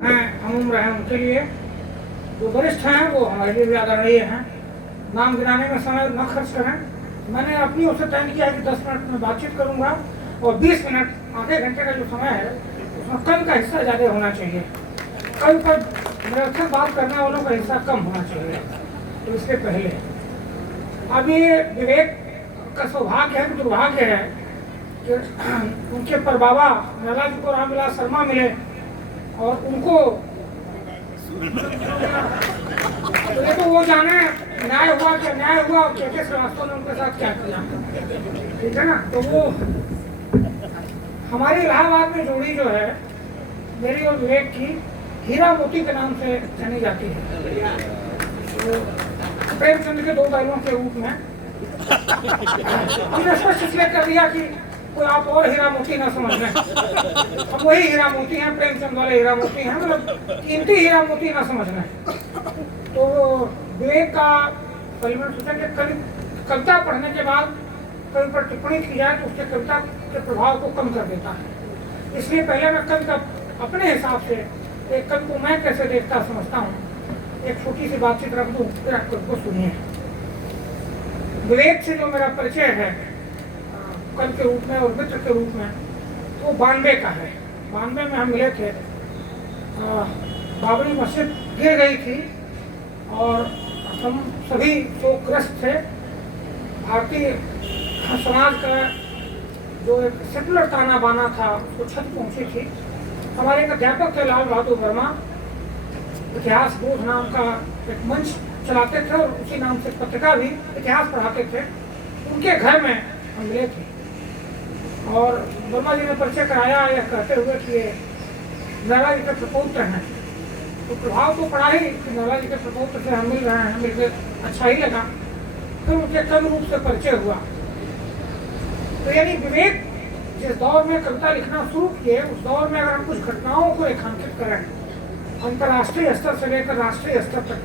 हम उम्र हैं उनके लिए, जो वरिष्ठ हैं वो हमारे लिए भी आदरणीय हैं। नाम गिनाने में समय न खर्च करें। मैंने अपनी ओर से तय किया कि 10 मिनट में बातचीत करूंगा और 20 मिनट आधे घंटे का जो समय है उसमें कल का हिस्सा ज़्यादा होना चाहिए। कल पर निरर्थक बात करने वालों का हिस्सा कम होना चाहिए। तो इसके पहले अब ये विवेक का सौभाग्य है कि दुर्भाग्य है कि उनके परबाबा नला जी को रामविलास शर्मा मिले और उनको तो ये तो वो जाने न्याय हुआ क्या न्याय हुआ और के श्रीवास्तव ने उनके साथ क्या किया, ठीक है ना। तो वो हमारी इलाहाबाद में जोड़ी जो है मेरी और विवेक की हीरा मोती के नाम से जानी जाती है। तो प्रेमचंद के दो बैलों के रूप में हमने स्पष्ट इसलिए कर दिया कि कोई आप और हीरा मोती ना समझ लें। हम वही हीरा मोती हैं, प्रेमचंद वाले हीरा मोती हैं, मतलब कीमती हीरा मोती ना समझ लें। तो विवेक का पहले मैंने सोचा कि कविता पढ़ने के बाद कवि पर टिप्पणी की जाए तो उसके कविता के प्रभाव को कम कर देता है। इसलिए पहले मैं कवि का अपने हिसाब से एक कवि को मैं कैसे देखता समझता हूँ एक छोटी सी बातचीत रख दूँ, फिर आप कवि को सुनिए। विवेक से जो मेरा परिचय है कवि के रूप में और मित्र के रूप में वो 92 का है। 92 में हम मिले थे। बाबरी मस्जिद गिर गई थी और हम सभी शोकग्रस्त थे। भारतीय समाज का जो एक सेकुलर ताना बाना था उसको छत पहुंची थी। हमारे एक अध्यापक थे लाल बहादुर वर्मा, इतिहास बोध नाम का एक मंच चलाते थे और उसी नाम से पत्रिका भी इतिहास पढ़ाते थे। उनके घर में हम मिले थे और वर्मा जी ने परिचय कराया यह कहते हुए कि ये नला जी के प्रपौत्र हैं। तो प्रभाव तो पड़ा ही कि नला जी के प्रपौत्र से हम मिल रहे हैं, मिलकर अच्छा ही लगा। फिर उनके कवि रूप से परिचय हुआ। तो यानी विवेक जिस दौर में कविता लिखना शुरू किए उस दौर में अगर हम कुछ घटनाओं को रेखांकित करें अंतर्राष्ट्रीय स्तर से लेकर राष्ट्रीय स्तर तक,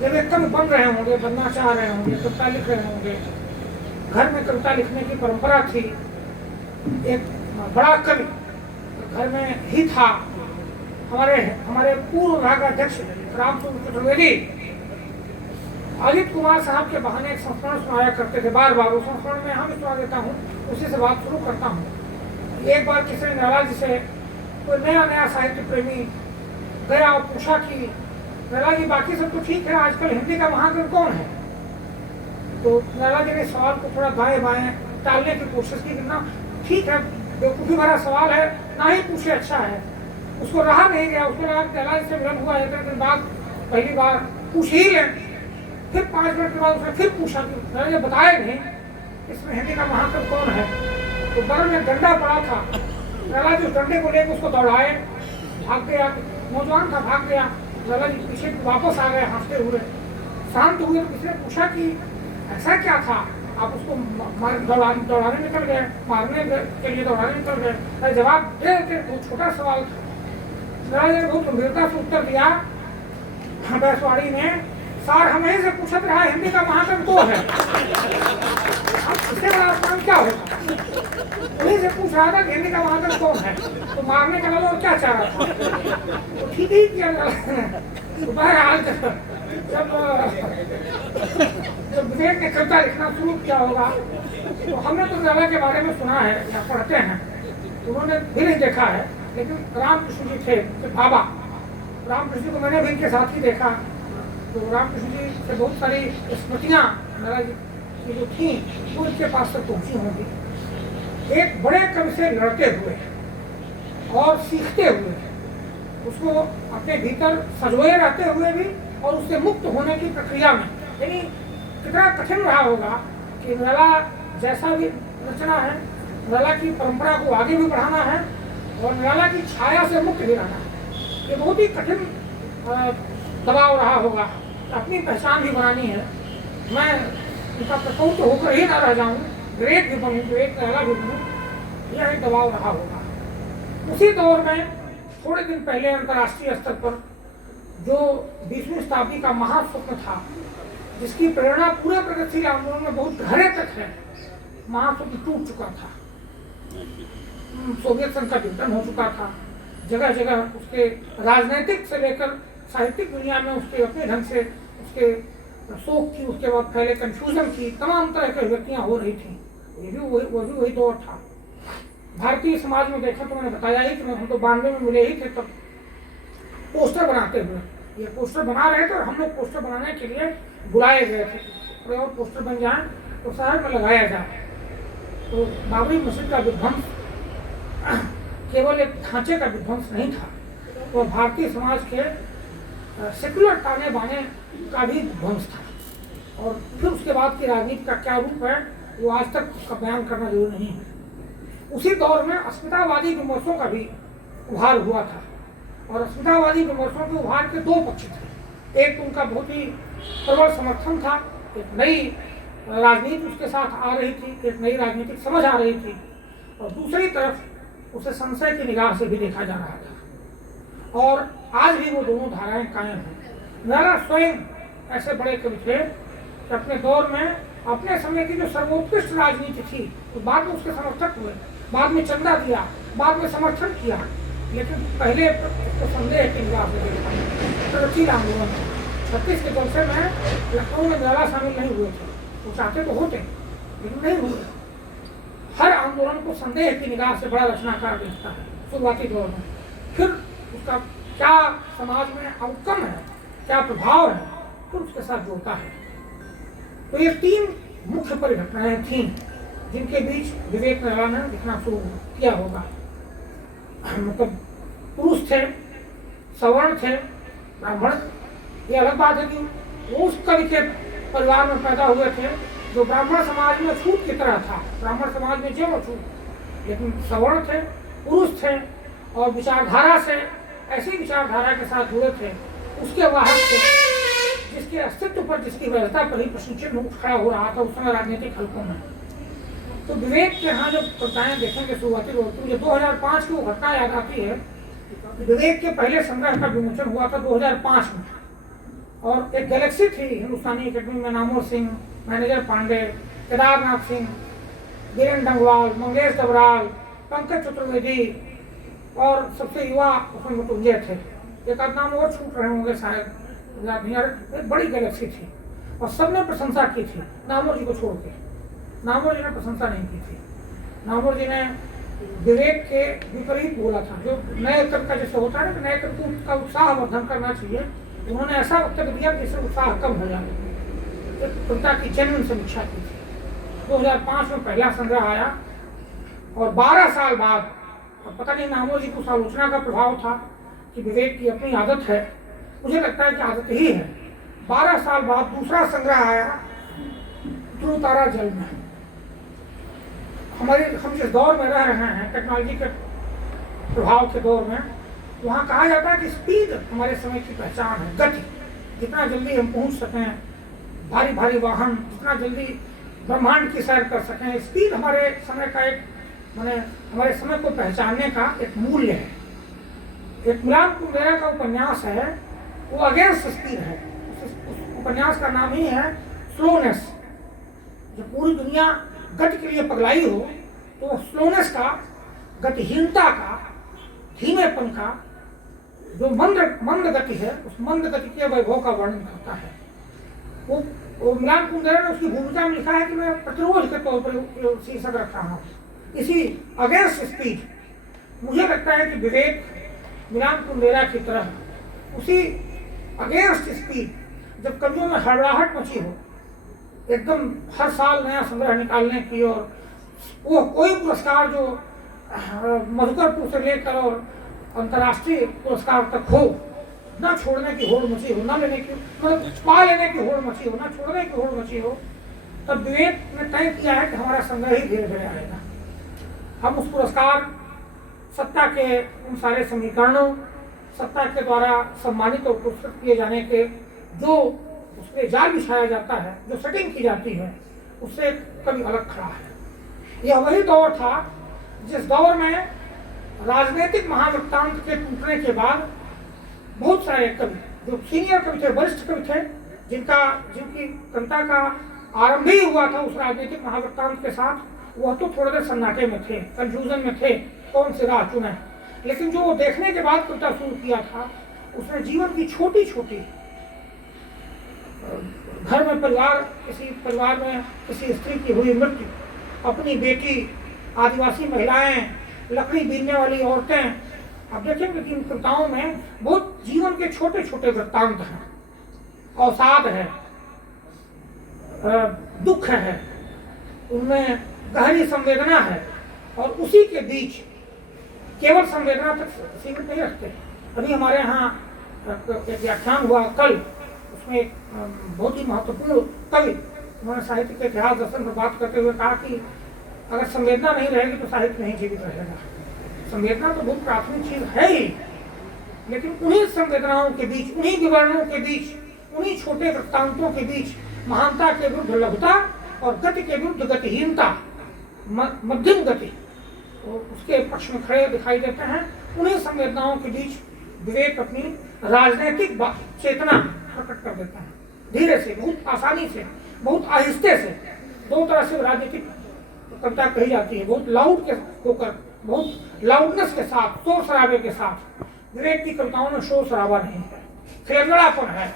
जब एक कवि बन रहे होंगे, बनना चाह रहे होंगे, कविता लिख रहे होंगे, घर में कविता लिखने की परंपरा थी, एक बड़ा कवि घर में ही था। हमारे पूर्व विभागाध्यक्ष रामचंद्र चतुर्वेदी अजित कुमार साहब के बहाने एक संस्मरण सुनाया करते थे। बार बार उस संस्मरण में हम सुना देता हूँ, उसी से बात शुरू करता हूँ। एक बार किसी ने नला जी से, कोई नया साहित्य प्रेमी गया और पूछा कि नला जी बाकी सब तो ठीक है, आजकल हिंदी का महाकवि कौन है। तो नला जी ने सवाल को थोड़ा दाएं बाएं टालने की कोशिश की कि ना ठीक है, बेवकूफ़ी भरा सवाल है, ना ही पूछे अच्छा है। उसको रहा नहीं गया, उसको लगा नला जी से मिलन हुआ है, 1 दिन बाद पहली बार पूछ ही लें। फिर 5 मिनट के बाद उसने फिर पूछा कि नला जी बताए नहीं इसमें हिंदी का महाकवि कौन है। तो बगल में डंडा पड़ा था, नला जी उस डंडे को लेकर उसको दौड़ाए, भाग गया, नौजवान था, भाग गया। नला जी पीछे वापस आ गए हंसते हुए, शांत हुए। तो किसी ने पूछा कि ऐसा क्या था, आप उसको दौड़ाने निकल गए, मारने के लिए दौड़ाने निकल गए। जवाब दे बहुत छोटा सवाल था। नला जी ने बहुत गंभीरता से उत्तर दिया बैसवाड़ी ने, सर हमें से पूछत रहा हिंदी का महाकवि कौन है, इससे बड़ा आसान क्या होगा। उन्हीं से पूछ रहा था कि हिंदी का महाकवि कौन है, तो मारने का मतलब क्या चाह रहा था। तो ठीक ही किया तो बहरहाल जब विवेक ने कविता लिखना शुरू किया होगा तो हमने तो नला के बारे में सुना है या पढ़ते हैं, उन्होंने भी नहीं देखा है। लेकिन रामकृष्ण जी थे बाबा, रामकृष्ण जी को मैंने भी इनके साथ ही देखा। तो रामकृष्ण जी से बहुत सारी स्मृतियाँ नला जी की जो थी वो इनके पास तक पहुँची होंगी। एक बड़े कवि से लड़ते हुए और सीखते हुए, उसको अपने भीतर सजोए रहते हुए भी और उससे मुक्त होने की प्रक्रिया में, यानी कितना कठिन रहा होगा कि नला जैसा भी रचना है, नला की परंपरा को आगे भी बढ़ाना है और नला की छाया से मुक्त भी रहना है। ये बहुत ही कठिन दबाव रहा होगा, अपनी पहचान भी बनानी है। मैं उनका प्रकोष्ठ होकर ही ना रह जाऊँ, ग्रेट भी बनूँ, ग्रेट नला भी बनूँ, यह एक दबाव रहा होगा। उसी दौर में थोड़े दिन पहले अंतर्राष्ट्रीय स्तर पर जो 20वीं शताब्दी का महास्वप्न था, जिसकी प्रेरणा पूरे प्रगतिशील आंदोलन में बहुत गहरे तक है, महास्वप्न टूट चुका था। सोवियत संघ का विघटन हो चुका था, जगह जगह उसके राजनीतिक से लेकर साहित्यिक दुनिया में उसके अपने ढंग से उसके शोक की, उसके बाद पहले कन्फ्यूजन की, तमाम तरह की अभिव्यक्तियाँ हो रही थी। वो भी वही दौर था। भारतीय समाज में देखा तो मैंने बताया ही कि हम तो 92 में मिले ही थे, तब पोस्टर बनाते हुए ये पोस्टर बना रहे थे और हम लोग पोस्टर बनाने के लिए बुलाए गए थे। थोड़े और पोस्टर बन जाए तो शहर में लगाया जाए। तो बाबरी मस्जिद का विध्वंस केवल एक ढांचे का विध्वंस नहीं था, तो भारतीय समाज के सेकुलर ताने बाने का भी विध्वंस था। और फिर उसके बाद की राजनीति का क्या रूप है वो आज तक उसका बयान करना जरूरी नहीं है। उसी दौर में अस्मितावादी विमर्शों का भी उभार हुआ था, और अस्मितावादी विमर्शों के उभार के दो पक्ष थे। एक तो उनका बहुत ही प्रबल समर्थन था, एक नई राजनीति उसके साथ आ रही थी, एक नई राजनीतिक समझ आ रही थी, और दूसरी तरफ उसे संशय की निगाह से भी देखा जा रहा था। और आज भी वो दोनों धाराएं कायम हैं। मेरा स्वयं ऐसे बड़े कवि थे कि अपने दौर में अपने समय की जो सर्वोत्कृष्ट राजनीति थी तो बाद में उसके समर्थक हुए, बाद में चंदा दिया, बाद में समर्थन किया, लेकिन पहले तो संदेह की निगाह से देखा। प्रगतिशील आंदोलन 36 के जलसे में लखनऊ में निराला शामिल नहीं हुए थे, वो चाहते तो होते लेकिन नहीं हुए। हर आंदोलन को संदेह की निगाह से बड़ा रचनाकार देखता है शुरुआती दौर में, फिर उसका क्या समाज में आउटकम है, क्या प्रभाव है, फिर उसके साथ जोड़ता है। तो ये तीन मुख्य परिघटनाएं थीं जिनके बीच विवेक निराला ने लिखना शुरू किया होगा। मतलब पुरुष थे, सवर्ण थे, ब्राह्मण। ये अलग बात है कि वो उस कवि के परिवार में पैदा हुए थे जो ब्राह्मण समाज में छूत की तरह था, ब्राह्मण समाज में जेब छूत, लेकिन सवर्ण थे, पुरुष थे और विचारधारा से ऐसी विचारधारा के साथ जुड़े थे, उसके वाहक थे, जिसके अस्तित्व पर, जिसकी व्यवस्था पर ही प्रश्न चिन्ह खड़ा हो रहा था उस समय राजनीतिक हलकों में। तो विवेक के यहाँ जब कविताएं देखेंगे शुरुआती दौर की, मुझे 2005 की वो घटना याद आती है। विवेक के पहले संग्रह का विमोचन हुआ था 2005 में, और एक गैलेक्सी थी हिंदुस्तानी अकेडमी में, नामोर सिंह, मैनेजर पांडे, केदारनाथ सिंह, वीरेंद्र डंगवाल, मंगेश डबराल, पंकज चतुर्वेदी और सबसे युवा उसमें मृत्युंजय थे। एक आध नाम और छूट रहे होंगे शायद, एक बड़ी गैलेक्सी थी और सबने प्रशंसा की थी नामोर जी को छोड़ के। नामोर जी ने प्रशंसा नहीं की थी। नामोर जी ने विवेक के विपरीत बोला था, जो नए कवि का जैसे होता है ना, नए कवि का उत्साह वर्धन करना चाहिए, उन्होंने ऐसा वक्तव्य दिया जिससे उत्साह कम हो जाए। कविता की जेन्युइन समीक्षा की थी। 2005 में पहला संग्रह आया और 12 साल बाद, और पता नहीं नामोर जी को उस आलोचना का प्रभाव था कि विवेक की अपनी आदत है, मुझे लगता है कि आदत ही है। 12 साल बाद दूसरा संग्रह आया ध्रुव तारा जल में। हम जिस दौर में रह रहे हैं टेक्नोलॉजी के प्रभाव के दौर में, वहाँ कहा जाता है कि स्पीड हमारे समय की पहचान है, गति। जितना जल्दी हम पहुँच सकें, भारी भारी वाहन, जितना जल्दी ब्रह्मांड की सैर कर सकें, स्पीड हमारे समय का एक, माने हमारे समय को पहचानने का एक मूल्य है। एक मिलान कुंदेरा का उपन्यास है, वो अगेंस्ट स्पीड है। उस उपन्यास का नाम ही है स्लोनेस। जब पूरी दुनिया गति के लिए पगलाई हो तो स्लोनेस का, गतिहीनता का, धीमेपन का, जो मंद गति है, उस मंद गति के वैभव का वर्णन करता है। वो मिलान कुंदेरा ने उसकी भूमिका में लिखा है कि मैं प्रतिरोध के तौर पर शीर्षक रख रहा हूँ, इसी अगेंस्ट स्पीड। मुझे लगता है कि विवेक मिलान कुंदेरा की तरह उसी अगेंस्ट स्पीड, जब कवियों में हड़बड़ाहट मची हो, एकदम हर साल नया संग्रह निकालने की, और वो कोई पुरस्कार जो मधुकरपुर से लेकर और अंतर्राष्ट्रीय पुरस्कार तक हो, ना छोड़ने की होड़ मची हो, ना लेने की, मतलब पा लेने की होड़ मची हो, ना छोड़ने की होड़ मची हो, तब विवेक ने तय किया है कि हमारा संग्रह ही धीरे धीरे आएगा। हम उस पुरस्कार, सत्ता के उन सारे समीकरणों, सत्ता के द्वारा सम्मानित और पुरस्कृत किए जाने के जो उसमें जाल बिछाया जाता है, जो सेटिंग की जाती है, उससे कभी अलग खड़ा है। यह वही दौर था जिस दौर में राजनीतिक महावृत्तांत के टूटने के बाद बहुत सारे कवि, जो सीनियर कवि थे, वरिष्ठ कवि थे, जिनकी कविता का आरंभ ही हुआ था उस राजनीतिक महावृत्तांत के साथ, वह तो थोड़े देर सन्नाटे में थे, कंफ्यूजन में थे, कौन सी राह चुने। लेकिन जो वो देखने के बाद कविता शुरू किया था, उसने जीवन की छोटी छोटी, घर में किसी परिवार में किसी स्त्री की हुई मृत्यु, अपनी बेटी, आदिवासी महिलाएं, लकड़ी बीनने वाली औरतें, अब देखेंगे कि इन कविताओं में बहुत जीवन के छोटे छोटे वृत्तांत हैं, अवसाद है, दुख है, उनमें गहरी संवेदना है, और उसी के बीच केवल संवेदना तक सीमित नहीं रखते। अभी हमारे यहाँ एक व्याख्यान हुआ कल, उसमें एक बहुत ही महत्वपूर्ण कवि, उन्होंने साहित्य के इतिहास दर्शन पर बात करते हुए कहा कि अगर संवेदना नहीं रहेगी तो साहित्य नहीं जीवित रहेगा। संवेदना तो बहुत प्राथमिक चीज है ही, लेकिन उन्हीं संवेदनाओं के बीच, उन्हीं विवरणों के बीच, उन्हीं छोटे वृत्तांतों के बीच महानता के विरुद्ध लघुता और गति के विरुद्ध गतिहीनता, मध्यम गति, उसके पक्ष में खड़े दिखाई देते हैं। उन्हीं संवेदनाओं के बीच विवेक अपनी राजनीतिक चेतना प्रकट कर देता है, धीरे से, बहुत आसानी से, बहुत आहिस्ते से। दो तरह से राजनीतिक कविता कही जाती है, बहुत लाउड के होकर, बहुत लाउडनेस के साथ, शोर शराबे के साथ। विवेक की कविताओं में शोर शराबा नहीं है, खेलगड़ापन है,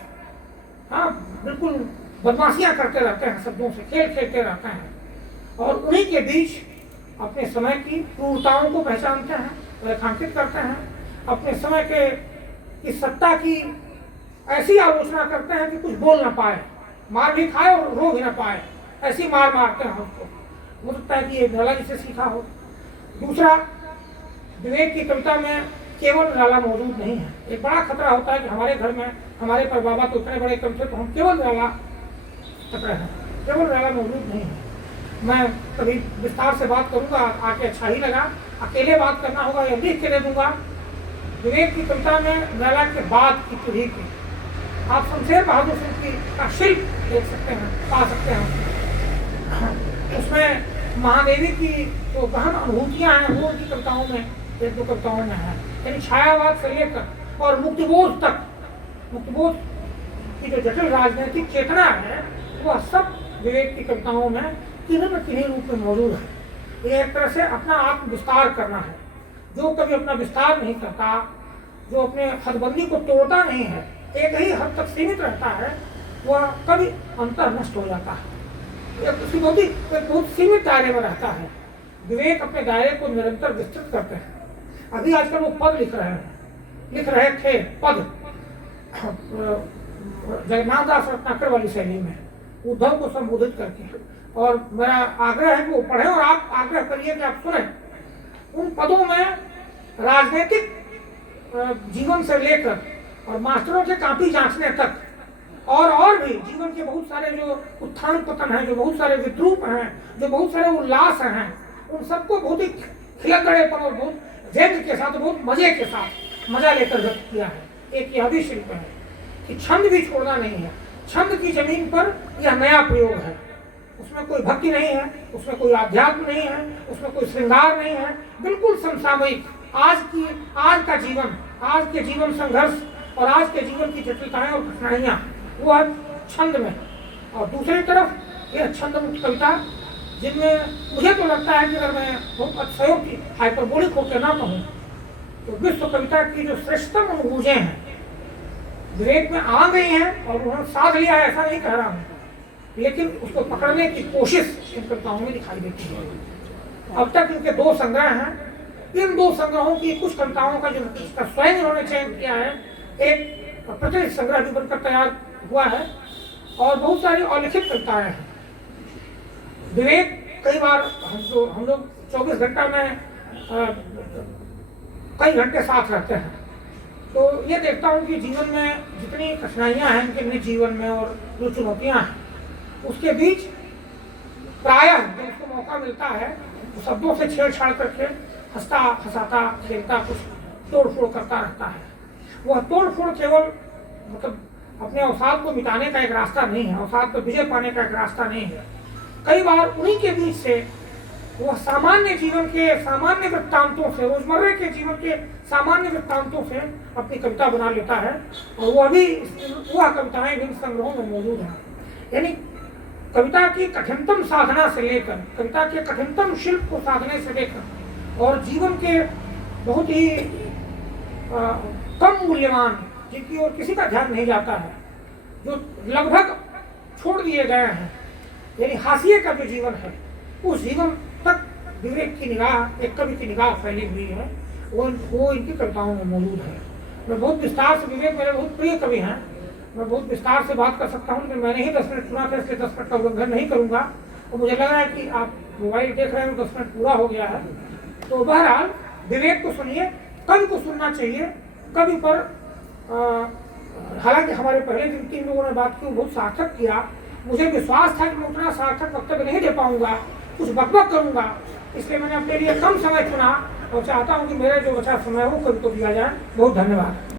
हाँ बिल्कुल बदमाशियां करते रहते हैं, शब्दों से खेल खेलते रहते हैं, और उन्हीं के बीच अपने समय की क्रूरताओं को पहचानते हैं, रेखांकित करते हैं, अपने समय की सत्ता की ऐसी आलोचना करते हैं कि कुछ बोल ना पाए, मार भी खाए और रो भी ना पाए, ऐसी मार मारते हैं उसको। हो सकता है कि ये निराला जी से सीखा हो। दूसरा, विवेक की कविता में केवल निराला मौजूद नहीं है। एक बड़ा खतरा होता है कि हमारे घर में, हमारे पर बाबा तो इतने बड़े कवि थे तो हम केवल निराला तक रहे हैं, केवल निराला मौजूद नहीं है। मैं कभी विस्तार से बात करूंगा, आके अच्छा ही लगा, अकेले बात करना होगा या लिख के दे दूंगा। विवेक की कविता में निराला के बाद की पीढ़ी की आप शमशेर बहादुर सिंह का शिल्प देख सकते हैं, पा सकते हैं। उसमें महादेवी की जो गहन अनुभूतियां हैं वो उनकी कविताओं में, एक दो कविताओं में है। यानी छायावाद से लेकर और मुक्तिबोध तक, मुक्तिबोध की जो जटिल राजनीतिक चेतना है वह सब विवेक की कविताओं में किन्हीं न किन्हीं रूप में मौजूद है। ये एक तरह से अपना आत्म विस्तार करना है। जो कभी अपना विस्तार नहीं करता, जो अपने हदबंदी को तोड़ता नहीं है, एक ही हद तक सीमित रहता है, वह कभी अंतर नष्ट हो जाता है, उसकी बहुत सीमित दायरे में रहता है। विवेक अपने दायरे को निरंतर विस्तृत करते हैं। अभी आजकल वो पद लिख रहे थे पद जगन्नाथ दास रत्नाकर वाली शैली में, उद्धव को संबोधित करके, और मेरा आग्रह है कि वो पढ़ें और आप आग्रह करिए कि आप सुने। उन पदों में राजनीतिक जीवन से लेकर और मास्टरों के कापी जांचने तक और भी जीवन के बहुत सारे जो उत्थान पतन हैं, जो बहुत सारे विद्रूप हैं, जो बहुत सारे उल्लास हैं, उन सबको बहुत ही खिलखड़ेपन और बहुत व्यंग के साथ, बहुत मजे के साथ मजा लेकर व्यक्त किया है। एक यह भी शिल्प है कि छंद भी छोड़ना नहीं है। छंद की जमीन पर यह नया प्रयोग है। उसमें कोई भक्ति नहीं है, उसमें कोई आध्यात्म नहीं है, उसमें कोई श्रृंगार नहीं है, बिल्कुल समसामयिक आज का जीवन, आज के जीवन संघर्ष और आज के जीवन की जटिलताएं और कठिनाइयां वो है छंद में। और दूसरी तरफ यह छंद मुक्त कविता, जिनमें मुझे तो लगता है कि अगर मैं बहुत अतिशयोक्ति हाइपरबोलिक होकर ना कहूँ तो विश्व कविता की जो श्रेष्ठतम अनुभूजें हैं विवेक में आ गई हैं और उन्होंने साध लिया है, ऐसा नहीं कह रहा हूँ, लेकिन उसको पकड़ने की कोशिश इन कविताओं में दिखाई देती है। अब तक इनके 2 संग्रह हैं। इन 2 संग्रहों की कुछ कविताओं का जो स्वयं इन्होंने चयन किया है, एक प्रतिलिपि संग्रह भी बनकर तैयार हुआ है और बहुत सारी अलिखित कविताएं हैं। विवेक कई बार हम लोग 24 घंटा में कई घंटे साथ रहते हैं, तो ये देखता हूँ कि जीवन में जितनी कठिनाइयाँ हैं इनके निजी जीवन में और जो चुनौतियाँ हैं, उसके बीच प्रायः जब उसको मौका मिलता है तो शब्दों से छेड़छाड़ करके हंसता हंसाता खेलता कुछ तोड़ फोड़ करता रहता है। वह तोड़ फोड़ केवल मतलब अपने अवसाद को मिटाने का एक रास्ता नहीं है, अवसाद पर विजय पाने का एक रास्ता नहीं है। कई बार उन्हीं के बीच से वह सामान्य जीवन के सामान्य वृत्तांतों से, रोजमर्रा के जीवन के सामान्य वृत्तांतों से अपनी कविता बना लेता है, और वह कविताएं इन संग्रहों में मौजूद हैं। यानी कविता की कठिनतम साधना से लेकर, कविता के कठिनतम शिल्प को साधने से लेकर और जीवन के बहुत ही कम मूल्यवान, जिनकी ओर किसी का ध्यान नहीं जाता है, जो लगभग छोड़ दिए गए हैं, यानी हाशिए का जो जीवन है, उस जीवन तक विवेक की निगाह, एक कवि की निगाह फैली हुई है, वो इनकी कविताओं में मौजूद है। मैं बहुत विस्तार से, विवेक मेरे बहुत प्रिय कवि हैं, मैं बहुत विस्तार से बात कर सकता हूँ, लेकिन मैंने ही 10 मिनट चुना था, इसलिए 10 मिनट का उल्लंघन नहीं करूँगा। और मुझे लग रहा है कि आप मोबाइल देख रहे हैं, 10 मिनट पूरा हो गया है। तो बहरहाल विवेक को सुनिए, कवि को सुनना चाहिए। कवि पर हालांकि हमारे पहले जिन 3 लोगों ने बात की वो बहुत सार्थक किया, मुझे विश्वास था कि मैं उतना सार्थक वक्तव्य नहीं दे पाऊंगा, कुछ बकबक करूंगा, इसलिए मैंने अपने लिए कम समय चुना और चाहता हूं कि मेरा जो बचा समय है वो कवि को दिया जाए। बहुत धन्यवाद।